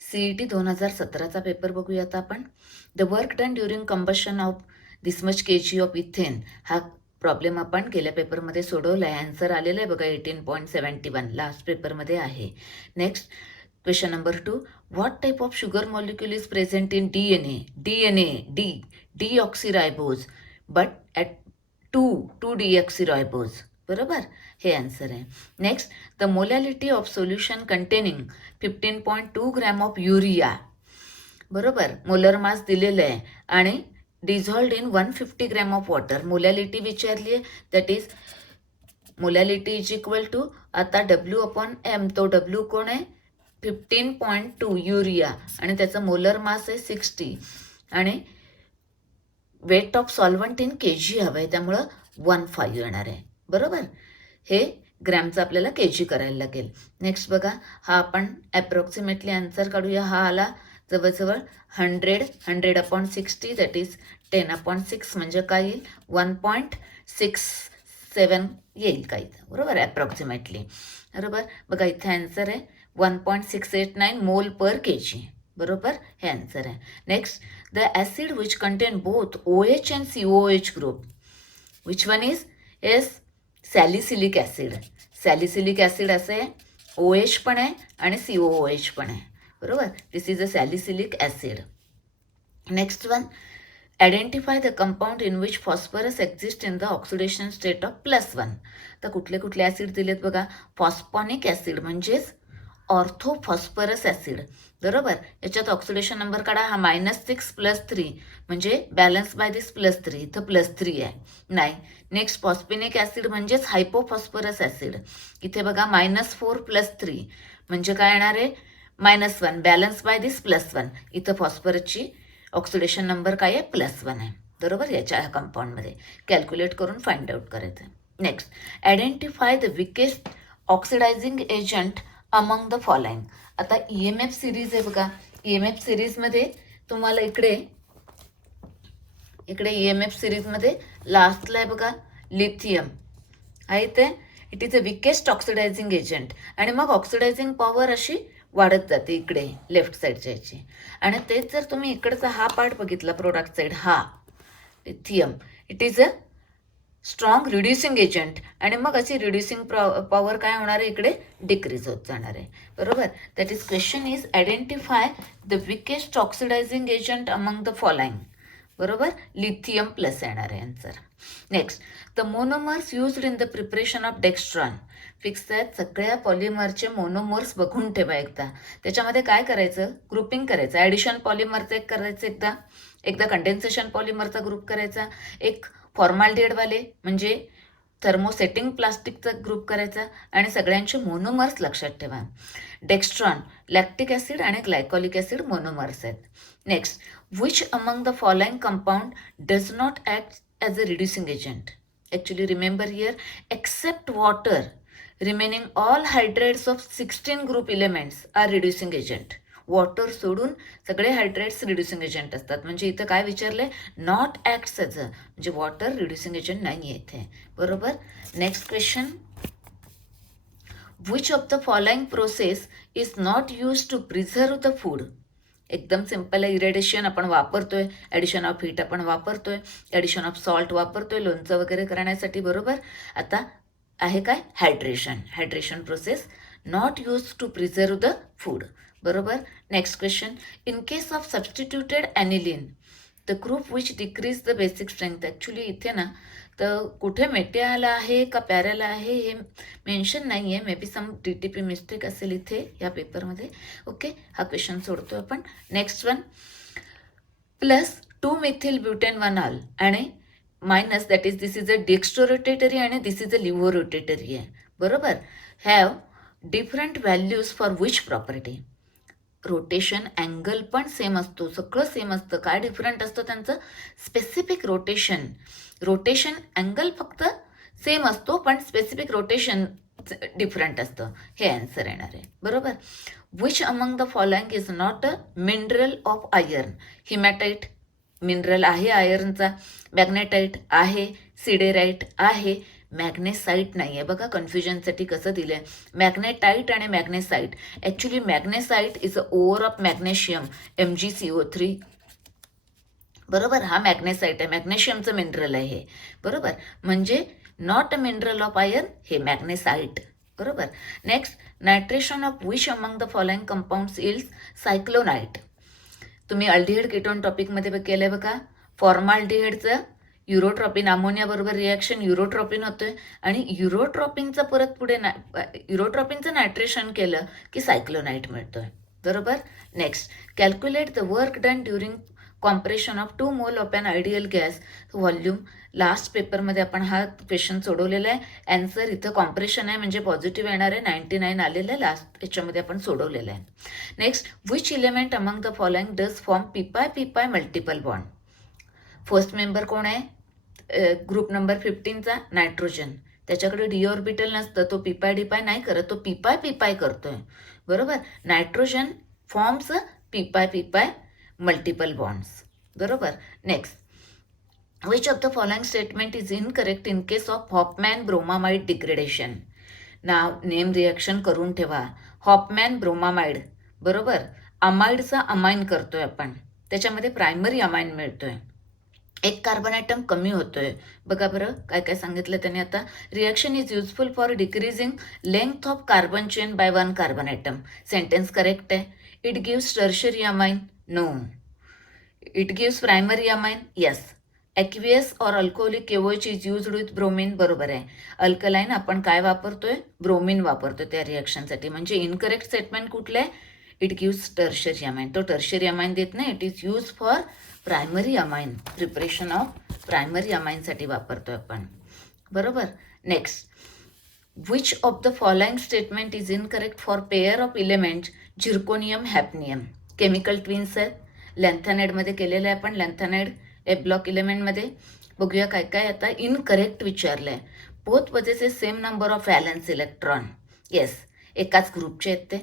CET 2017चा paper बघूया आता आपण. The work done during combustion of this much kg of ethane हा problem आपण गेल्या पेपरमध्ये सोडवला आहे. आन्सर आलेला आहे बघा 18.71 लास्ट पेपरमध्ये आहे. Next question number 2. What type of sugar molecule is present in DNA deoxyribose but at 2 deoxyribose. बरोबर, हे आन्सर आहे. Next, the molality of solution containing 15.2 gram of urea. बरोबर, मोलर मास दिलेलं आहे आणि dissolved in 150 gram of water. Molality विचारली आहे, that is molality is equal to आता W/M. तो W कोण आहे? 15.2 युरिया आणि त्याचा मोलर मास आहे 60 आणि weight of solvent in kg हवं आहे, त्यामुळं 15 येणार आहे. बरोबर, हे ग्रॅमचं आपल्याला kg करायला लागेल. नेक्स्ट बघा, हा आपण ॲप्रॉक्सिमेटली आन्सर काढूया. हा आला जवळजवळ 100/60 दॅट इज 10/6 म्हणजे काय येईल? 1.67 येईल काही. बरोबर, ॲप्रॉक्सिमेटली. बरोबर, बघा इथे आन्सर आहे 1.689 मोल पर kg. बरोबर, हे आन्सर आहे. Next, the acid which contain both OH and COOH group. Which one is? Yes, salicylic acid. Salicylic acid असं आहे, OH पण आहे आणि COOH पण आहे. बरोबर, this is a salicylic acid. Next one, identify the compound in which phosphorus exist in the oxidation state of +1. तर कुठले कुठले ॲसिड दिलेत बघा. फॉस्फॉनिक ॲसिड म्हणजेच ऑर्थोफॉस्फरस ॲसिड. बरोबर, याच्यात ऑक्सिडेशन नंबर काढा. हा -6 + 3 म्हणजे बॅलन्स बाय दिस +3. इथं +3 आहे, नाही. नेक्स्ट, फॉस्फेनिक ॲसिड म्हणजेच हायपोफॉस्फरस ॲसिड. इथे बघा -4 + 3 म्हणजे काय येणार आहे? -1. Balance by this +1. इथं फॉस्फरसची ऑक्सिडेशन नंबर काय आहे? +1 आहे. बरोबर, याच्या कंपाऊंडमध्ये कॅल्क्युलेट करून फाइंड आउट करायचं. Next, identify the weakest oxidizing agent among the following. आता EMF सिरीज आहे बघा. EMF सिरीजमध्ये तुम्हाला इकडे EMF सिरीजमध्ये लास्टला आहे बघा लिथियम आहे. ते it is a weakest oxidizing agent आणि मग ऑक्सिडायझिंग पॉवर अशी वाढत जाते इकडे लेफ्ट साईडच्या याची. आणि तेच जर तुम्ही इकडचा हा पार्ट बघितला, प्रोडक्ट साईड, हा lithium, it is a strong reducing agent आणि मग अशी रिड्युसिंग पॉवर काय होणार आहे? इकडे डिक्रीज होत जाणार आहे. बरोबर, that is question is identify the weakest oxidizing agent among the following. बरोबर, लिथियम प्लस येणार आहे answer. Next, the monomers used in the preparation of dextran. Fix आहेत सगळ्या पॉलिमरचे मोनोमर्स बघून ठेवा एकदा. त्याच्यामध्ये काय करायचं? ग्रुपिंग करायचं. ॲडिशन पॉलिमरचं एक करायचं, एकदा कंडेन्सेशन पॉलिमरचा ग्रुप करायचा, एक फॉर्माल्डिहाइडवाले म्हणजे थर्मोसेटिंग प्लास्टिकचा ग्रुप करायचा आणि सगळ्यांचे मोनोमर्स लक्षात ठेवा. डेक्स्ट्रॉन, लॅक्टिक ॲसिड आणि ग्लायकॉलिक ॲसिड मोनोमर्स आहेत. Next, which among the following compound does not act as a reducing agent. Actually remember here, except water remaining all hydrates of 16 group elements are reducing agent. Water सोडून सगळे hydrates reducing agent असतात. म्हणजे इथं काय विचारलंय? Not acts as a, म्हणजे water reducing agent नाही आहे इथे. बरोबर, next question, which of the following process is not use to preserve the food. एकदम सिम्पल आहे. इरेडिशन आपण वापरतोय, ॲडिशन ऑफ हीट आपण वापरतोय, ॲडिशन ऑफ सॉल्ट वापरतोय लोणचं वगैरे करण्यासाठी. बरोबर, आता आहे काय? Hydration process not use to preserve the food. बरोबर, next question, in case of substituted aniline the group which decrease the basic strength. Actually इथे ना तर कुठे मेट्याला आहे का पॅराला आहे हे मेन्शन नाही आहे. May be some DTP mistake असेल इथे या पेपरमध्ये. ओके, हा क्वेश्चन सोडतो आपण. नेक्स्ट वन, +2 मिथिल ब्युटेन-1 आणि minus, that is this is a dextrorotatory आणि दिस इज अ लिव्होरोटेटरी आहे. बरोबर, have different values for which property. Rotation angle पण सेम असतो, सगळं सेम असतं. काय डिफरंट असतं त्यांचं? स्पेसिफिक रोटेशन अँगल फक्त सेम असतो पण स्पेसिफिक रोटेशन डिफरंट असतं. हे आन्सर येणार आहे. बरोबर, which among the following is not a mineral of iron. Haematite mineral आहे आयर्नचा, मॅग्नेटाईट आहे, सिडेराईट आहे, मॅग्नेसाईट नाही आहे. बघा कन्फ्युजनसाठी कसं दिलं आहे, मॅग्नेटाईट आणि magnesite. Actually magnesite is a ore of magnesium MgCO3. बरोबर, हा मॅग्नेसाईट आहे, मॅग्नेशियमचं मिनरल आहे हे. बरोबर, म्हणजे not a mineral of iron, हे मॅग्नेसाईट. बरोबर. Next, nitration of which among the following compounds is cyclonite. तुम्ही अल्डिहाइड कीटोन टॉपिकमध्ये केलं बघा. फॉर्माल्डिहाइडचं युरोट्रॉपिन अमोनिया बरोबर रिॲक्शन युरोट्रॉपिन होतोय आणि युरोट्रॉपिनचं परत पुढे युरोट्रॉपिनचं नायट्रेशन केलं की सायक्लोनाइट मिळतोय. बरोबर. Next, calculate the work done during compression of 2 mole of an ideal gas volume. Last पेपरमध्ये आपण हा क्वेश्चन सोडवलेला आहे. ॲन्सर इथं कॉम्प्रेशन आहे म्हणजे पॉझिटिव्ह येणार आहे, 99 आलेलं आहे. लास्ट याच्यामध्ये आपण सोडवलेलं आहे. Next, which element among the following does form pπ multiple bond. First member कोण आहे ग्रुप नंबर 15चा, नायट्रोजन. त्याच्याकडे डी ऑर्बिटल नसतं, तो pπ नाही करत, तो pπ करतोय. बरोबर. Nitrogen forms pπ multiple bonds. बरोबर. Next, which of the following statement is incorrect in case of Hofmann bromamide degradation. नाव नेम रिॲक्शन करून ठेवा. Hofmann bromamide. बरोबर, अमाइडचा अमाइन करतोय आपण, त्याच्यामध्ये प्रायमरी अमाइन मिळतोय, एक कार्बन ॲटम कमी होतोय. बघा बरं काय काय सांगितलं त्याने आता. Reaction is useful for decreasing length of carbon chain by 1 carbon atom. Sentence correct आहे. It gives tertiary amine. No. It gives primary amine. Yes. Aqueous or alcoholic KOH is used with bromine. बरोबर आहे. Alkaline आपण काय वापरतोय, bromine वापरतोय त्या रिॲक्शनसाठी. म्हणजे incorrect statement कुठलं आहे, इट गिव्स टर्शरी अमाइन. तो टर्शरी अमाइन देत नाही, it is use for primary amine. Preparation of primary अमाइनसाठी वापरतोय आपण. बरोबर. Next, which of the following statement is incorrect for pair of element zirconium hafnium. Chemical twins आहेत, लॅन्थॅनाइडमध्ये केलेलं आहे आपण. लॅन्थॅनाइड एफ ब्लॉक इलेमेंटमध्ये बघूया काय काय आता इनकरेक्ट विचारलं आहे. Both possesses same number of valence electron. Yes, एकाच ग्रुपचे आहेत ते.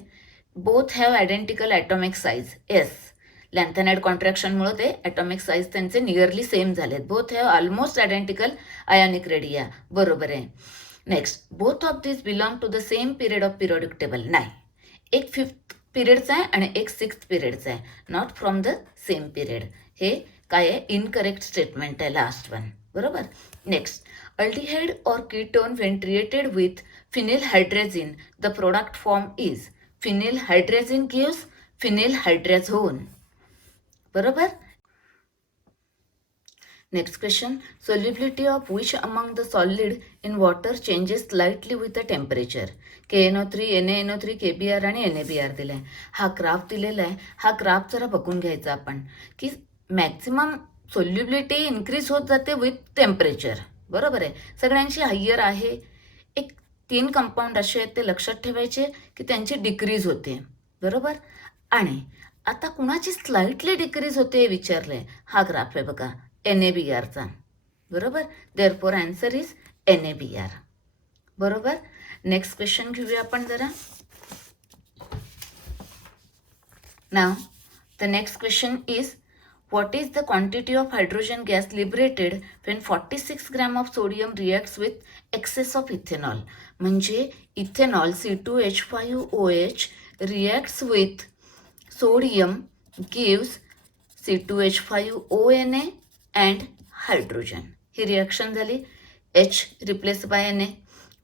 Both have identical atomic size. Yes, lanthanide कॉन्ट्रॅक्शनमुळे ते ॲटॉमिक साईज त्यांचे नियरली सेम झालेत. Both have almost identical ionic radii. बरोबर आहे. Next, both of this belong to the same period of periodic table. नाही, एक 5th पिरियडचा आहे आणि एक 6th पिरियडचा आहे, not from the same period. हे काय आहे, इनकरेक्ट स्टेटमेंट आहे लास्ट वन. बरोबर. Next, aldehyde or ketone when treated with phenyl hydrazine the product form is. Phenyl hydrazine gives phenyl hydrazone. बरोबर. Next question, solubility of which among the solid in water changes slightly with the temperature. KNO3, NaNO3, KBr आणि NaBr दिलाय. हा graph दिलेला आहे. हा graph जरा बघून घ्यायचा आपण की मॅक्झिमम सोल्युबिलिटी इन्क्रीज होत जाते विथ टेम्परेचर. बरोबर आहे. सगळ्यांची हायर आहे. एक 3 कंपाऊंड असे आहेत ते लक्षात ठेवायचे की त्यांची डिक्रीज होते. बरोबर. आणि आता कुणाची स्लाइटली डिक्रीज होते हे विचारले. हा ग्राफ आहे बघा NaBrचा. बरोबर. Therefore answer is NaBr. बरोबर. नेक्स्ट क्वेश्चन घेऊया आपण जरा. नाव the next question is what is the quantity of hydrogen gas liberated when 46 gram of sodium reacts with excess of ethanol. म्हणजे ethanol C2H5OH reacts with sodium gives C2H5ONa and hydrogen. He reaction झाली. H replace by Na.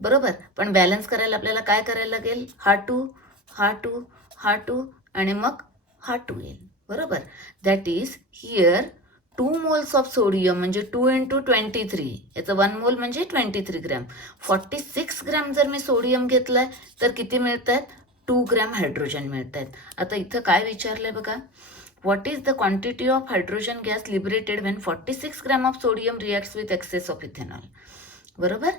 बरोबर. पण balance करायला आपल्याला काय करायला लागेल, हा 2 हा 2 हा 2 आणि मग हा 2 येईल. बरोबर. That is here 2 moles of sodium म्हणजे 2 × 23. याचं 1 मोल म्हणजे 23 ग्रॅम. 46 ग्रॅम जर मी सोडियम घेतलाय तर किती मिळत आहेत, 2 ग्रॅम हायड्रोजन मिळत आहेत. आता इथं काय विचारलंय बघा, what is the quantity of hydrogen gas liberated when 46 gram of sodium reacts with access of ethanol. बरोबर.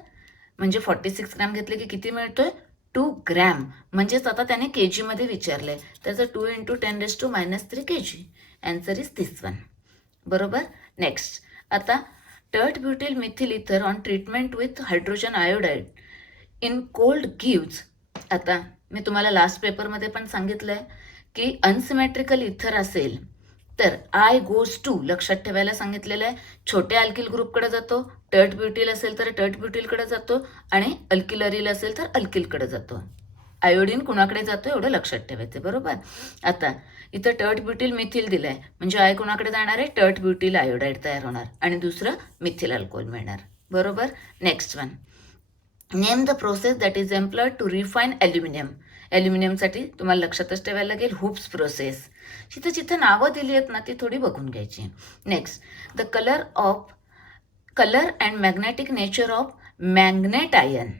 म्हणजे 46 ग्रॅम घेतले की किती मिळतोय, 2 ग्रॅम. म्हणजेच आता त्याने केजीमध्ये विचारलंय, त्याचं 2 × 10⁻³ kg. Answer is this one. बरोबर. नेक्स्ट, आता टर्ट ब्युटिल मिथिल इथर on treatment with hydrogen iodide in cold gives. आता मी तुम्हाला लास्ट पेपरमध्ये पण सांगितलंय की अनसिमेट्रिकल इथर असेल तर I goes to लक्षात ठेवायला सांगितलेलं आहे. छोट्या अल्किल ग्रुपकडे जातो, टर्ट ब्युटील असेल तर टर्ट ब्युटीलकडे जातो आणि अल्किल अरिल असेल तर अल्किलकडे जातो. आयोडीन कुणाकडे जातो एवढं लक्षात ठेवायचं, बरोबर. आता इथं टर्ट ब्युटील मिथिल दिलंय म्हणजे आय कुणाकडे जाणार आहे, टर्ट ब्युटील आयोडाईड तयार होणार आणि दुसरं मिथिल अल्कोहोल मिळणार, बरोबर. Next one, name the process that is employed to refine aluminium. ॲल्युमिनियमसाठी तुम्हाला लक्षातच ठेवायला लागेल हुप्स प्रोसेस. जिथं जिथं नावं दिली आहेत ना ती थोडी बघून घ्यायची. Next, the colour and magnetic nature of magnet ion.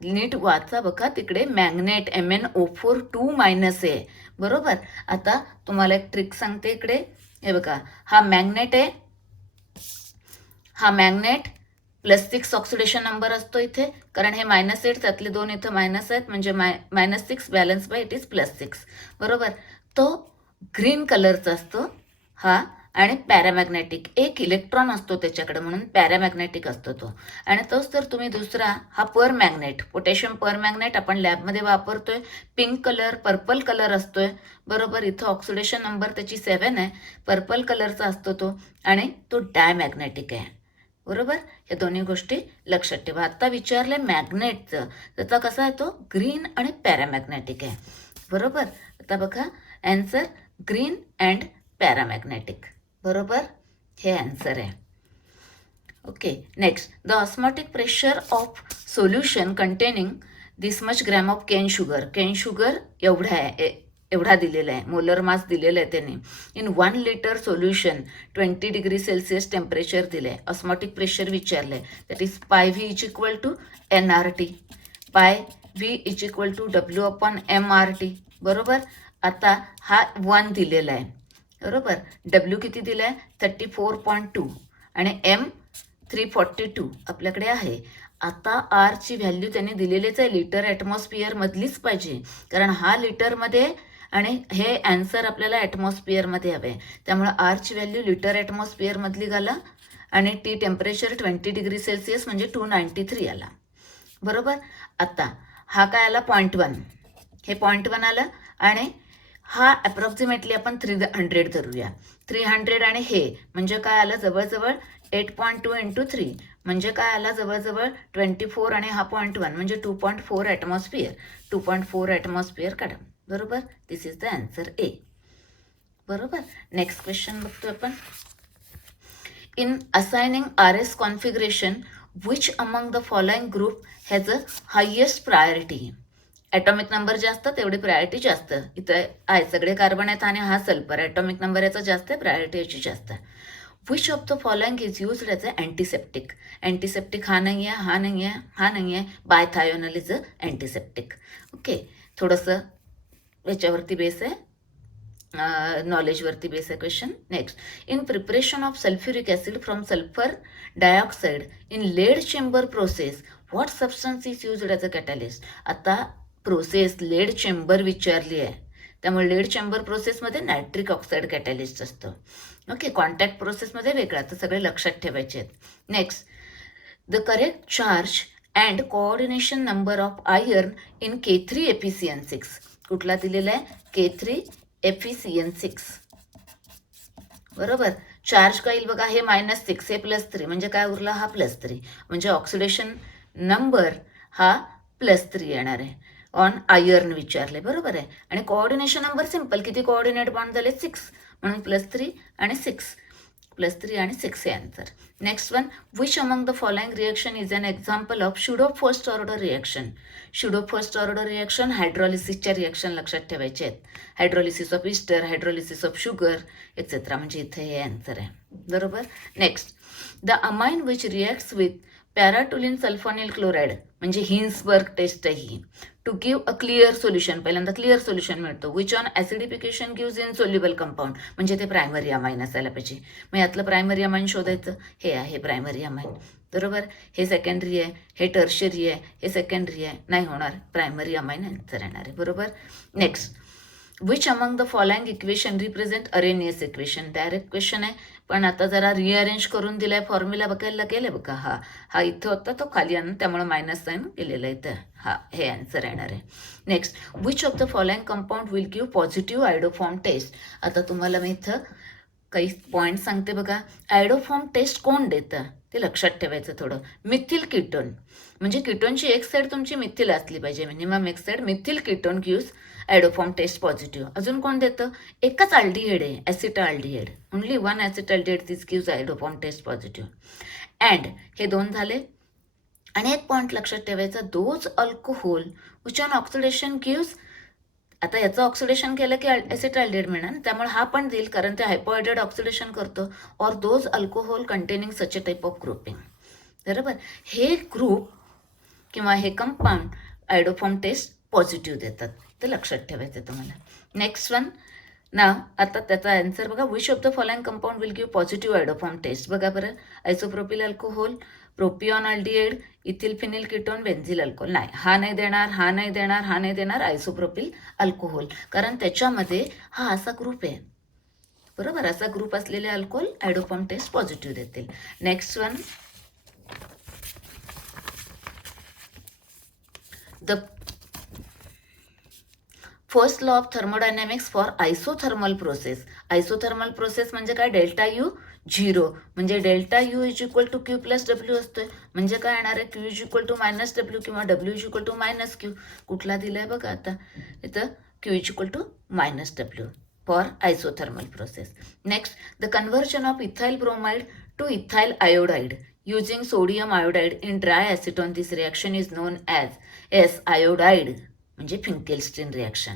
नीट वाचा बघा तिकडे मॅग्नेट MnO4 2- बरोबर. आता तुम्हाला एक ट्रिक सांगते इकडे, हे बघा हा मॅग्नेट आहे, हा मॅग्नेट +6 ऑक्सिडेशन नंबर असतो इथे, कारण हे -8 त्यातले 2 इथं मायनस आहेत म्हणजे -6 बॅलन्स बाय इट इज +6, बरोबर. तो ग्रीन कलरचा असतो हा आणि पॅरामॅग्नेटिक, एक इलेक्ट्रॉन असतो त्याच्याकडे म्हणून पॅरामॅग्नेटिक असतो तो. आणि तोच तर तुम्ही दुसरा हा परमॅग्नेट, पोटॅशियम परमॅग्नेट आपण लॅबमध्ये वापरतोय, पिंक कलर पर्पल कलर असतोय, बरोबर. इथं ऑक्सिडेशन नंबर त्याची 7 आहे, पर्पल कलरचा असतो तो आणि तो डायमॅग्नेटिक आहे, बरोबर. या दोन्ही गोष्टी लक्षात ठेवा. आत्ता विचारले मॅग्नेटचं, त्याचा कसा आहे तो ग्रीन आणि पॅरामॅग्नेटिक आहे, बरोबर. आता बघा ॲन्सर ग्रीन अँड पॅरामॅग्नेटिक, बरोबर. हे ॲन्सर आहे. Okay. Next, the osmotic pressure of solution containing this much gram of cane sugar. Cane sugar एवढा आहे, एवढा दिलेला आहे, मोलर मास दिलेला आहे त्याने. In 1 litre solution 20 degree Celsius temperature दिलं आहे. ऑस्मॉटिक प्रेशर विचारलं आहे, that is πV = nRT, πV = W/mRT, बरोबर. आता हा 1 दिलेला आहे, बरोबर. W किती दिला आहे 34.2 आणि M 342 आपल्याकडे आहे. आता आरची व्हॅल्यू त्याने दिलेलीच आहे, लिटर ॲटमॉस्फिअरमधलीच पाहिजे, कारण हा लिटरमध्ये आणि हे ॲन्सर आपल्याला ॲटमॉस्फिअरमध्ये हवे. त्यामुळं आरची व्हॅल्यू लिटर ॲटमॉस्फिअरमधली घाला आणि टी टेम्परेचर 20 डिग्री सेल्सिअस म्हणजे 293 आला, बरोबर. आता हा काय आला 0.1, हे 0.1 आलं आणि हा अप्रॉक्सिमेटली आपण 300 धरूया. 300 आणि हे म्हणजे काय आलं जवळजवळ 8.2 × 3 म्हणजे काय आला जवळजवळ 24 आणि हा 0.1 म्हणजे 2.4 ॲटमॉस्फिअर. 2.4 ॲटमॉस्फिअर काढा, बरोबर. दिस इज द ॲन्सर ए, बरोबर. नेक्स्ट क्वेश्चन बघतो आपण. In assigning RS configuration which among the following group has a highest priority. Atomic number जास्त तेवढी प्रायोरिटी जास्त. इथं आहे सगळे कार्बन आहेत आणि हा सल्फर, ॲटॉमिक नंबर याचा जास्त आहे, प्रायोरिटी याची जास्त आहे. Which of the following is used as a antiseptic. Antiseptic हा नाही आहे, हा नाही आहे, हा नाही आहे. Bithionol is a antiseptic. Okay. थोडंसं याच्यावरती बेस आहे, नॉलेजवरती बेस आहे question. Next, in preparation of sulphuric acid from sulphur dioxide in lead chamber process what substance is used as a catalyst. आता प्रोसेस लेड चेंबर विचारली आहे, त्यामुळे lead chamber प्रोसेसमध्ये नायट्रिक ऑक्साईड कॅटॅलिस्ट असतं. Okay. Contact प्रोसेसमध्ये वेगळा, तर सगळे लक्षात ठेवायचे आहेत. Next, the correct charge and coordination number of iron in K3FeCN6. कुठला दिलेला आहे K3FeCN6, बरोबर. चार्ज काय येईल बघा, हे -6 हे +3 म्हणजे काय उरला हा +3 म्हणजे ऑक्सिडेशन नंबर हा +3 येणार आहे. ऑन आयर्न विचारले, बरोबर आहे. आणि कोऑर्डिनेशन नंबर सिंपल, किती कोऑर्डिनेट बॉन्ड झाले 6 म्हणून +3 आणि 6, +3 आणि 6 हे answer. Next one, which among the following reaction is an example of pseudo first order reaction. Pseudo first order reaction हायड्रॉलिसिसच्या रिएक्शन लक्षात ठेवायचे आहेत. Hydrolysis of ester, hydrolysis of sugar etcetera, म्हणजे इथे हे आन्सर आहे, बरोबर. Next, the amine which reacts with paratoluene sulphonyl chloride म्हणजे हिन्सबर्ग टेस्ट आहे ही, to give a clear solution. पहिल्यांदा क्लिअर सोल्युशन मिळतो. Which on acidification gives insoluble compound म्हणजे ते प्रायमरी अमाइन असायला पाहिजे. मग यातलं प्रायमरी अमाइन शोधायचं, हे आहे प्रायमरी अमाइन, बरोबर. हे सेकंडरी आहे, हे टर्शरी आहे, हे सेकंडरी आहे, नाही होणार, प्रायमरी अमाइन आन्सर येणार आहे, बरोबर. Next, which among the following equation represent Arrhenius equation. Direct question आहे, पण आता जरा रिअरेंज करून दिलाय, फॉर्म्युला बघायला गेलं बघा. हा इथं होता तो खाली आणून त्यामुळे मायनस साईन केलेलं आहे इथं, हा हे आन्सर येणार आहे. Next, which of the following compound will give positive iodoform test. आता तुम्हाला मी इथं काही पॉईंट सांगते बघा. आयडोफॉर्म टेस्ट कोण देतं, ते लक्षात ठेवायचं थोडं. मिथिल कीटोन म्हणजे कीटोनची एक साईड तुमची मिथिल असली पाहिजे, मिनिमम एक side. Methyl ketone gives iodoform test positive. अजून कोण देतं? एकच अल्डिहाइड आहे, acetaldehyde. Only one acetaldehyde this gives iodoform test positive. And हे दोन झाले. आणि एक पॉईंट लक्षात ठेवायचा, those alcohol which on oxidation gives, आता याचं ऑक्सिडेशन केलं की ॲसिटाल्डिहाइड मिळणार, त्यामुळे हा पण देईल कारण ते हायपोहायड्रेट ऑक्सिडेशन करतो. Or those alcohol containing such a type of grouping. बरोबर, हे ग्रुप किंवा हे कंपाऊंड ॲडोफॉर्म टेस्ट पॉझिटिव्ह देतात. ते लक्षात ठेवायचं तुम्हाला. नेक्स्ट वन ना, आता त्याचा आन्सर बघा. Which of the following compound will give positive iodoform test? बघा बरं. Isopropyl alcohol, propionaldehyde, ethyl phenyl ketone, benzyl alcohol. नाही, हा नाही देणार, हा नाही देणार, हा नाही देणार, आयसोप्रोपिल अल्कोहोल, कारण त्याच्यामध्ये हा असा ग्रुप आहे. बरोबर, असा ग्रुप असलेले अल्कोहोल ॲडोफॉर्म टेस्ट पॉझिटिव्ह देतील. Next one, the first law of thermodynamics for isothermal process. Isothermal process म्हणजे काय? डेल्टा यू 0 म्हणजे delta U is equal to Q plus W असतोय. म्हणजे काय येणार आहे? Q is equal to minus W किंवा W is equal to minus Q. कुठला दिलाय बघा आता इथं, Q is equal to minus W for isothermal process. Next, the conversion of ethyl bromide two ethyl iodide using sodium iodide in dry acetone. This reaction is known as S iodide म्हणजे Finkelstein reaction.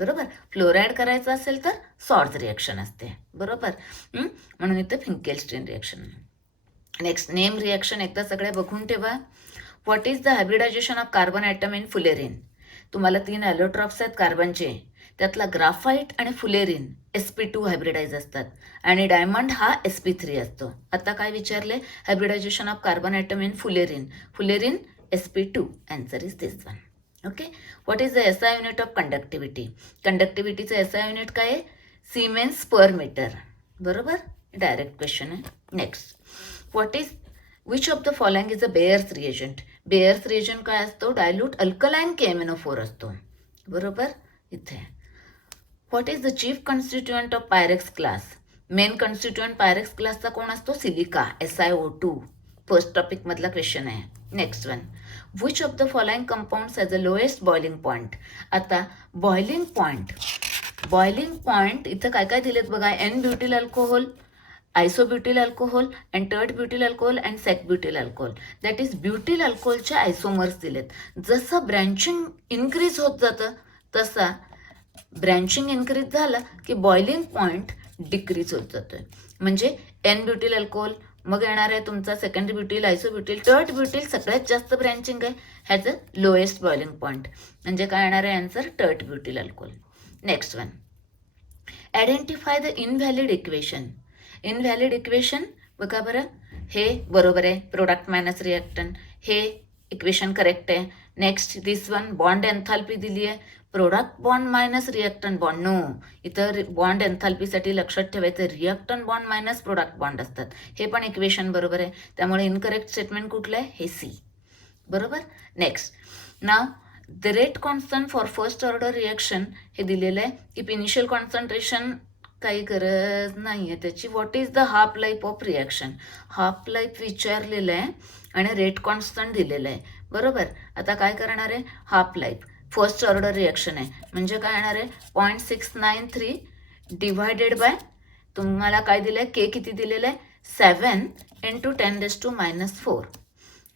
बरोबर, fluoride करायचं असेल तर Swarts reaction असते. बरोबर, म्हणून इथं Finkelstein reaction. Next, name reaction एकदा सगळे बघून ठेवा. What is the hybridisation of carbon atom in fullerene? तुम्हाला 3 ॲलोट्रॉप्स आहेत कार्बनचे, त्यातला ग्राफाईट आणि फुलेरिन sp2 हायब्रिडाइज असतात आणि डायमंड हा sp3 असतो. आता काय विचारले? Hybridisation of carbon atom in fullerene. Fullerene sp2. Answer is this one. Okay. What is the SI unit of conductivity? कंडक्टिव्हिटीचं SI युनिट काय आहे? Siemens per metre. बरोबर, डायरेक्ट क्वेश्चन आहे. Next, what is which of the following is a Baeyer's reagent? Baeyer's reagent काय असतो? Dilute alkaline KMnO4 असतो. बरोबर, इथे. What is the chief constituent of Pyrex glass? Main constituent Pyrex क्लासचा कोण असतो? Silica, SiO2. फर्स्ट टॉपिक मधला question आहे. Next one, which of the following compounds has the lowest boiling point? आता boiling point इथं काय काय दिलेत बघा. N butyl alcohol, isobutyl alcohol and tert butyl alcohol and sec butyl alcohol. That is butyl अल्कोहोलचे isomers दिलेत. जसं branching increase होत जातं तसा ब्रँचिंग इन्क्रीज झालं की बॉइलिंग पॉईंट डिक्रीज होत जातोय. म्हणजे N ब्युटिल अल्कोहोल, मग येणार आहे तुमचा सेकंडरी ब्युटिल, आयसोब्युटिल, टर्ट ब्युटिल सगळ्यात जास्त ब्रँचिंग आहे, has a lowest boiling point. म्हणजे काय येणार आहे answer? Tert butyl alcohol. Next one, identify the invalid equation. Invalid equation बघा बरं. हे बरोबर आहे, प्रोडक्ट मायनस रिॲक्टन. हे इक्वेशन करेक्ट आहे. Next, this one, bond enthalpy दिली आहे, product bond minus reactant bond. No, इथं बॉन्ड एन्थाल्पीसाठी लक्षात ठेवायचं reactant bond minus product bond असतात. हे पण इक्वेशन बरोबर आहे, त्यामुळे इनकरेक्ट स्टेटमेंट कुठलं आहे? हे सी. बरोबर. Next, now the rate constant for first order reaction हे दिलेलं आहे. इफ इनिशियल कॉन्सन्ट्रेशन काही गरज नाही आहे त्याची. What is the half life of reaction? Half life विचारलेलं आहे आणि रेट कॉन्स्टंट दिलेलं आहे. बरोबर, आता काय करणार आहे? Half life first order reaction आहे म्हणजे काय येणार आहे? 0.693 डिवायडेड बाय तुम्हाला काय दिलं आहे? के किती दिलेलं आहे? 7 × 10⁻⁻⁴.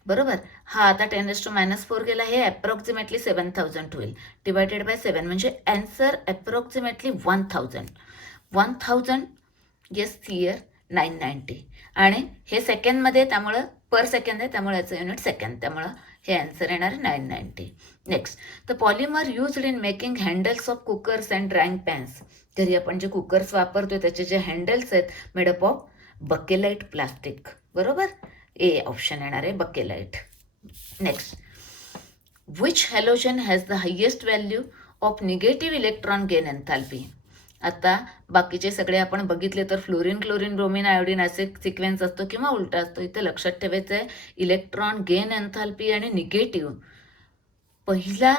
बरोबर, हा आता 10⁻⁻⁴ गेला, हे अप्रॉक्सिमेटली 7000 होईल. डिवायडेड बाय 7 म्हणजे आन्सर अप्रॉक्सिमेटली 1000. Yes, clear. 990 आणि हे सेकंडमध्ये, त्यामुळं पर सेकंड आहे, त्यामुळे याचं युनिट सेकंड, त्यामुळं हे आन्सर येणार आहे 990. Next, the polymer used in making handles of cookers and drawing pens. घरी आपण जे कुकर्स वापरतोय त्याचे जे हँडल्स आहेत मेडअप ऑफ बकेलाइट प्लास्टिक. बरोबर, ए ऑप्शन येणार आहे bakelite. Next, which halogen has the highest value of negative electron gain enthalpy? आता बाकीचे सगळे आपण बघितले तर फ्लोरीन, क्लोरीन, ब्रोमिन, आयोडीन असे सिक्वेन्स असतो किंवा उलटा असतो. इथं लक्षात ठेवायचं आहे इलेक्ट्रॉन गेन एन्थाल्पी आणि निगेटिव्ह. पहिला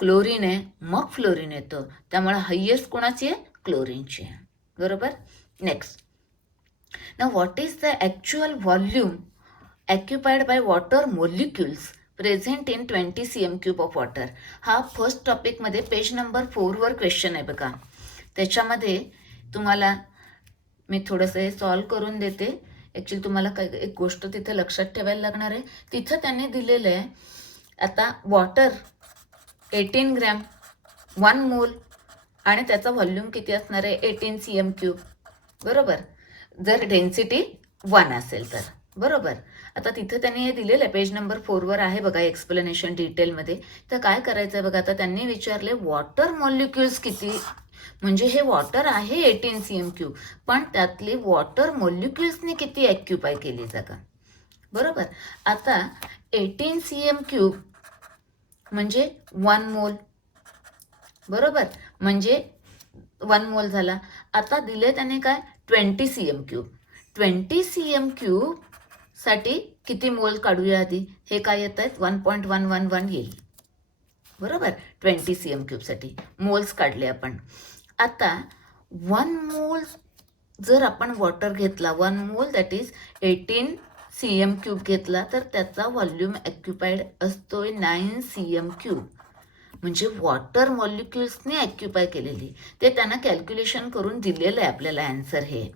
क्लोरीन आहे मग फ्लोरीन येतो, त्यामुळे हायेस्ट कोणाची आहे? क्लोरीनची आहे. बरोबर. नेक्स्ट, ना what is the actual volume occupied by water molecules present in 20 cm³ of water. हा फर्स्ट टॉपिकमध्ये पेज नंबर 4वर क्वेश्चन आहे बघा. त्याच्यामध्ये तुम्हाला मी थोडंसं हे सॉल्व करून देते. ॲक्च्युली तुम्हाला काही एक गोष्ट तिथे लक्षात ठेवायला लागणार आहे. तिथं त्यांनी दिलेलं आहे आता वॉटर 18 ग्रॅम 1 मोल आणि त्याचा व्हॉल्यूम किती असणार आहे 18 cm³. बरोबर, जर डेन्सिटी 1 असेल तर. बरोबर, आता तिथं त्यांनी हे दिलेलं आहे पेज नंबर 4वर आहे बघा एक्सप्लेनेशन डिटेलमध्ये. तर काय करायचं आहे बघा, आता त्यांनी विचारले वॉटर मॉलिक्युल्स किती, म्हणजे हे वॉटर आहे 18 cm³, पण त्यातली वॉटर मॉलिक्युल्सने किती ऑक्युपाय केली जागा. बरोबर, आता 18 cm³ म्हणजे 1 मोल. बरोबर, म्हणजे 1 मोल झाला. आता दिले त्याने काय 20 cm³. 20 cm³ साठी किती मोल काढूया आधी. हे काय येत आहेत 1.111 येईल. बरोबर, 20 cm³ साठी मोल्स काढले आपण. आता 1 मोल जर आपण वॉटर घेतला 1 मोल दॅट इज 18 cm³ घेतला तर त्याचा व्हॉल्यूम ऑक्युपाइड असतोय 9 cm³. म्हणजे वॉटर मॉलिक्युल्सने ऑक्युपाय केलेली ते त्यांना कॅल्क्युलेशन करून दिलेलं आहे आपल्याला आन्सर. हे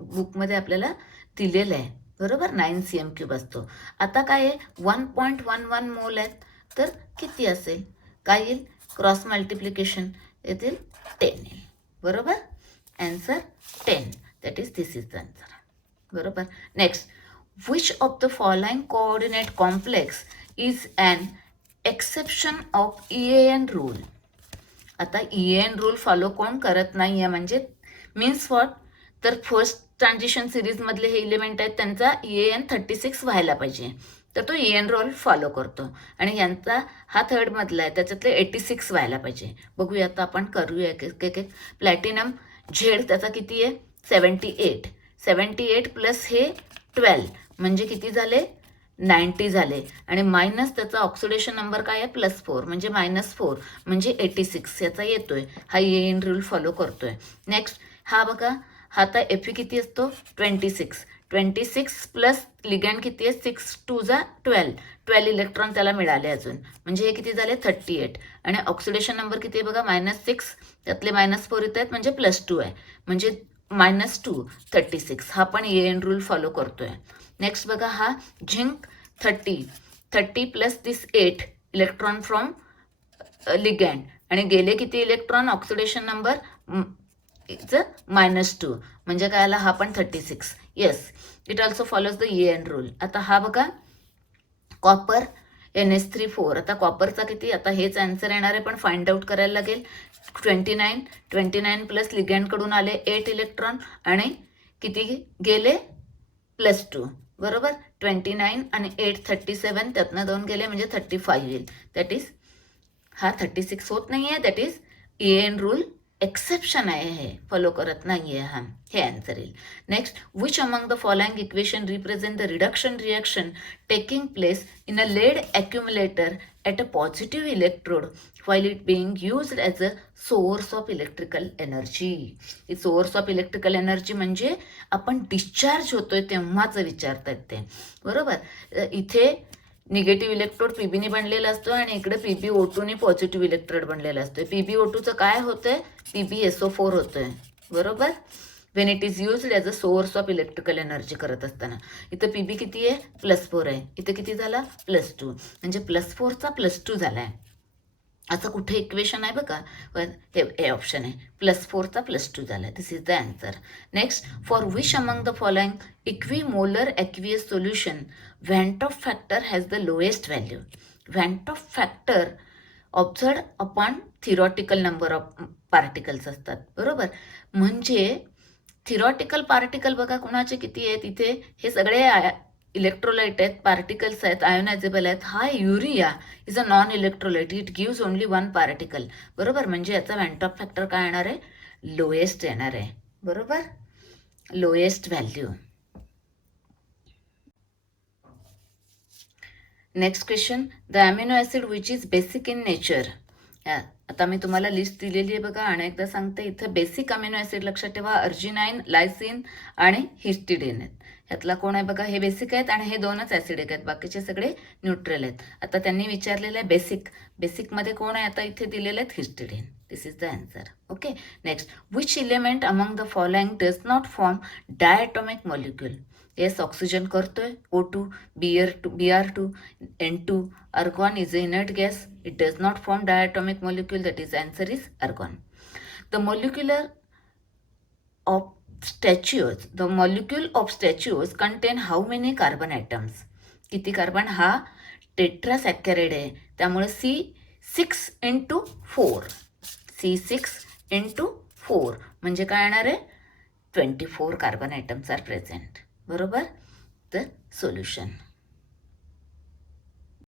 बुकमध्ये आपल्याला दिलेलं आहे. बरोबर, 9 cm³ असतो. आता काय आहे 1.11 मोल आहेत तर किती असेल, काय येईल क्रॉस मल्टिप्लिकेशन येतील 10 येईल. बरोबर, answer 10 that is this is the answer. बरोबर, next which of the following coordinate complex is an exception of EAN rule. आता EAN रूल फॉलो कोण करत नाही आहे, म्हणजे मीन्स व्हॉट, तर फर्स्ट ट्रान्झिशन सिरीजमधले हे एलिमेंट आहेत त्यांचा EAN 36 व्हायला पाहिजे, तर तो EAN रूल फॉलो करतो. आणि यांचा हा थर्डमधला आहे त्याच्यातले 86 व्हायला पाहिजे. बघूया आता आपण करूया एक. प्लॅटिनम झेड त्याचा किती आहे 78. 78 प्लस हे 12 म्हणजे किती झाले 90 झाले. आणि मायनस त्याचा ऑक्सिडेशन नंबर काय आहे +4 म्हणजे -4 म्हणजे 86 याचा येतोय. हा EAN रूल फॉलो करतोय. नेक्स्ट हा बघा, हा आता Fe किती असतो 26. 26 प्लस लिगँड किती आहे 6 2 जा 12 इलेक्ट्रॉन त्याला मिळाले अजून, म्हणजे हे किती झाले 38. आणि ऑक्सिडेशन नंबर किती आहे बघा -6 त्यातले -4 येत आहेत म्हणजे +2 आहे, म्हणजे -2 36. हा पण EAN रूल फॉलो करतोय. नेक्स्ट बघा, हा zinc 30 plus this 8 electron from ligand आणि गेले किती इलेक्ट्रॉन, ऑक्सिडेशन नंबर -2 म्हणजे काय आला हा पण 36. Yes, it also follows the EAN rule. आता हा बघा कॉपर NH3 4. आता कॉपरचा किती, आता हेच आन्सर येणार आहे पण फाइंड आउट करायला लागेल. 29 प्लस लिगँडकडून आले 8 इलेक्ट्रॉन आणि किती गेले +2. बरोबर, 29 आणि 8 37 त्यातनं 2 गेले म्हणजे 35 येईल. दॅट इज हा 36 होत नाही आहे, that is EAN rule exception आहे, हे फॉलो करत नाही आहे. हा हे आन्सर येईल. Next which among the following equation represent the reduction reaction taking place in a lead accumulator at a positive electrode while it being used as a source of electrical energy. Source of electrical energy म्हणजे आपण discharge होतोय तेव्हाच विचारतात ते. बरोबर, इथे negative electrode PBने बनलेला असतो आणि इकडे PbO2ने पॉझिटिव्ह इलेक्ट्रोड बनलेला असतोय. PbO2चं काय होतंय PbSO4 होतोय. बरोबर, Wien it is used as a source of electrical energy करत असताना. इथं PB किती आहे +4 आहे, इथं किती झाला +2 म्हणजे +4चा +2 झाला आहे. असं कुठे इक्वेशन आहे बघा, हे ऑप्शन आहे +4चा +2 झाला. This is the answer. Next for which among the following equimolar aqueous solution van't Hoff factor has the lowest value. Van't Hoff factor observed upon theoretical number of particles असतात. बरोबर, म्हणजे theoretical particle बघा कुणाचे किती आहेत, इथे हे सगळे इलेक्ट्रोलाइट आहेत, पार्टिकल्स आहेत, आयोनायझेबल आहेत. हा urea is a non electrolyte, it gives only 1 particle. बरोबर, म्हणजे याचा व्हॅन्ट ऑफ फॅक्टर काय येणार आहे लोएस्ट येणार आहे. बरोबर, lowest value. Next question, the amino acid which is basic in nature. आता मी तुम्हाला लिस्ट दिलेली आहे बघा, आणि एकदा सांगते इथं बेसिक अमिनो ॲसिड लक्षात ठेवा अर्जिनाइन, लायसिन आणि हिस्टिडीन आहेत. ह्यातला कोण आहे बघा, हे बेसिक आहेत आणि हे दोनच ॲसिडिक आहेत, बाकीचे सगळे न्यूट्रल आहेत. आता त्यांनी विचारलेलं आहे बेसिकमध्ये कोण आहे, आता इथे दिलेलं आहे histidine. This is the answer. Okay, next, which element among the following does not form diatomic molecule? Yes, oxygen करतोय, O2, Br2, N2. Argon is an inert gas. It does not form diatomic molecule. That is, answer is argon. The molecule of statues contain how many carbon atoms? किती carbon? हा टेट्रासॅकॅराइड आहे, त्यामुळे C6x4. C6x4 म्हणजे काय येणार आहे? 24 carbon atoms R present. बरोबर? तर सोल्युशन